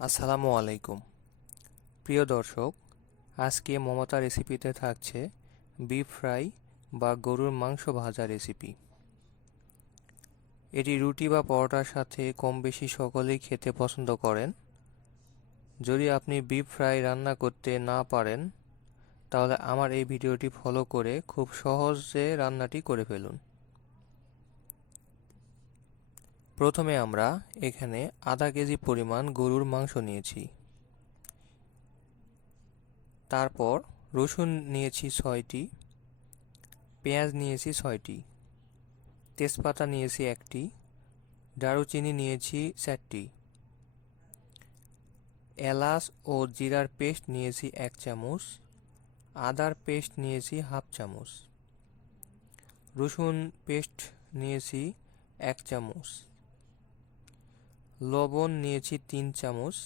আসসালামু আলাইকুম। প্রিয় দর্শক, আজকে মমতা রেসিপিতে থাকছে বিফ ফ্রাই বা গরুর মাংস ভাজা রেসিপি। এটি রুটি বা পরোটার সাথে কম বেশি সকলেই খেতে পছন্দ করেন। যদি আপনি বিফ ফ্রাই রান্না করতে না পারেন, তাহলে আমার এই ভিডিওটি ফলো করে খুব সহজে রান্নাটি করে ফেলুন। প্রথমে আমরা এখানে আধা কেজি পরিমাণ গরুর মাংস নিয়েছি। তারপর রসুন নিয়েছি ছয়টি, পেঁয়াজ নিয়েছি ছয়টি, তেজপাতা নিয়েছি একটি, দারুচিনি নিয়েছি চারটি, এলাচ ও জিরার পেস্ট নিয়েছি এক চামচ, আদার পেস্ট নিয়েছি হাফ চামচ, রসুন পেস্ট নিয়েছি এক চামচ। লবণ নিয়েছি তিন চামচ,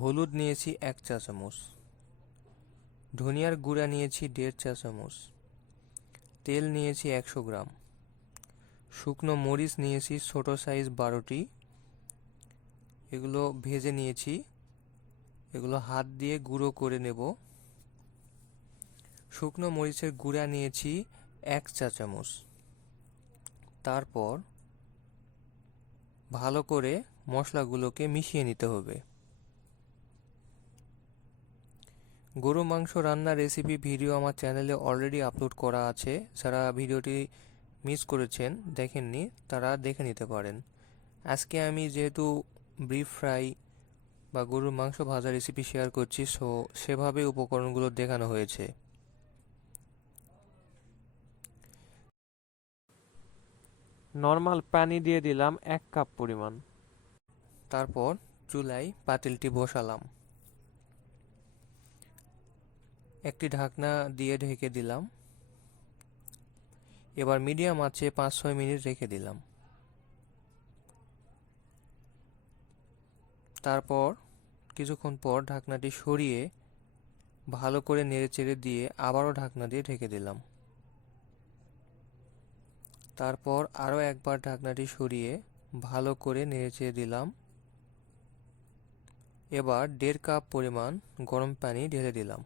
হলুদ নিয়েছি এক চা চামচ, ধনিয়ার গুঁড়া নিয়েছি দেড় চা চামচ, তেল নিয়েছি একশো গ্রাম, শুকনো মরিচ নিয়েছি ছোট সাইজ বারোটি, এগুলো ভেজে নিয়েছি, এগুলো হাত দিয়ে গুঁড়ো করে নেব। শুকনো মরিচের গুঁড়া নিয়েছি এক চা চামচ, তারপর ভালো করে মশলাগুলোকে মিশিয়ে নিতে হবে। গরু মাংস রান্নার রেসিপি ভিডিও আমার চ্যানেলে অলরেডি আপলোড করা আছে। যারা ভিডিওটি মিস করেছেন, দেখেননি, তারা দেখে নিতে পারেন। আজকে আমি যেহেতু ব্রিফ ফ্রাই বা গরুর মাংস ভাজা রেসিপি শেয়ার করছি সো সেভাবে উপকরণগুলো দেখানো হয়েছে। নর্মাল পানি দিয়ে দিলাম এক কাপ পরিমাণ। তারপর চুলায় পাতিলটি বসালাম। একটি ঢাকনা দিয়ে ঢেকে দিলাম। এবার মিডিয়াম আছে পাঁচ ছয় মিনিট রেখে দিলাম। তারপর কিছুক্ষণ পর ঢাকনাটি সরিয়ে ভালো করে নেড়েচেড়ে দিয়ে আবারও ঢাকনা দিয়ে ঢেকে দিলাম। তারপর আরও একবার ঢাকনাটি সরিয়ে ভালো করে নেড়েচেড়ে দিলাম। এবার দেড় কাপ পরিমাণ গরম পানি ঢেলে দিলাম।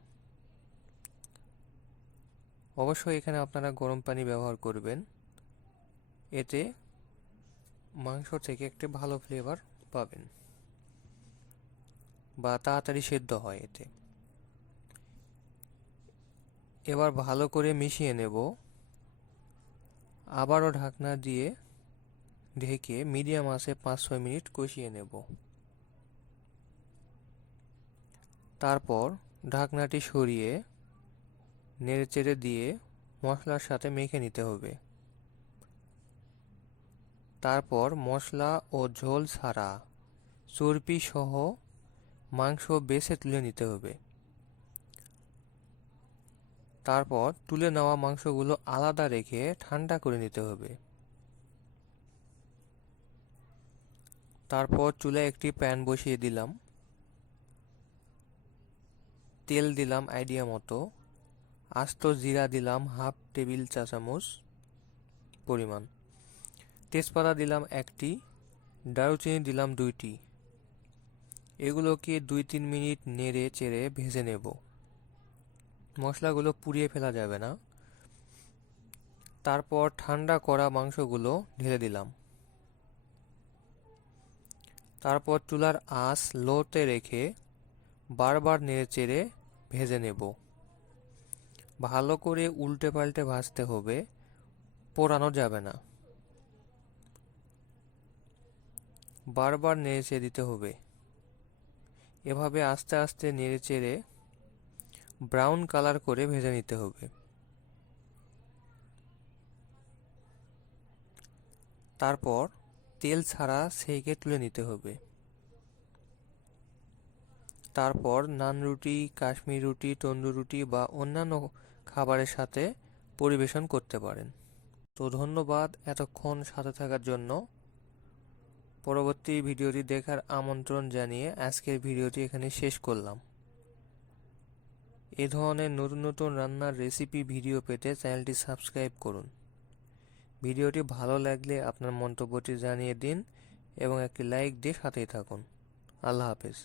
অবশ্যই এখানে আপনারা গরম পানি ব্যবহার করবেন। এতে মাংস থেকে একটি ভালো ফ্লেভার পাবেন বা তাড়াতাড়ি সেদ্ধ হয় এতে। এবার ভালো করে মিশিয়ে নেব। আবারও ঢাকনা দিয়ে ঢেকে মিডিয়াম আঁচে পাঁচ ছয় মিনিট কষিয়ে নেব। তারপর ঢাকনাটি সরিয়ে নেড়েচেড়ে দিয়ে মশলার সাথে মেখে নিতে হবে। তারপর মশলা ও ঝোল ছাড়া চর্বি সহ মাংস বেছে তুলে নিতে হবে। তারপর তুলে নেওয়া মাংসগুলো আলাদা রেখে ঠান্ডা করে নিতে হবে। তারপর চুলায় একটি প্যান বসিয়ে দিলাম। তেল দিলাম আইডিয়া মতো। আস্ত জিরা দিলাম হাফ টেবিল চা চামচ পরিমাণ। তেজপাতা দিলাম একটি, দারুচিনি দিলাম দুইটি। এগুলোকে দুই তিন মিনিট নেড়ে চেড়ে ভেজে নেব। মশলাগুলো পুড়িয়ে ফেলা যাবে না। তারপর ঠান্ডা করা মাংসগুলো ঢেলে দিলাম। তারপর চুলার আঁচ লোতে রেখে বারবার নেড়ে চেড়ে ভেজে নেব। ভালো করে উল্টে পাল্টে ভাজতে হবে, পোড়ানো যাবে না। বারবার নেড়ে দিতে হবে। এভাবে আস্তে আস্তে নেড়ে চেড়ে ব্রাউন কালার করে ভেজে নিতে হবে। তারপর তেল ছাড়া সেকে তুলে নিতে হবে। তারপর নান রুটি, কাশ্মীর রুটি, তন্দুর রুটি বা অন্যান্য খাবারের সাথে পরিবেশন করতে পারেন। তো ধন্যবাদ এতক্ষণ সাথে থাকার জন্য। পরবর্তী ভিডিওটি দেখার আমন্ত্রণ জানিয়ে আজকের ভিডিওটি এখানে শেষ করলাম। এ ধরনের নতুন নতুন রান্নার রেসিপি ভিডিও পেতে চ্যানেলটি সাবস্ক্রাইব করুন। ভিডিওটি ভালো লাগলে আপনার মন্তব্যটি জানিয়ে দিন এবং একটি লাইক দিয়ে সাথেই থাকুন। আল্লাহ হাফেজ।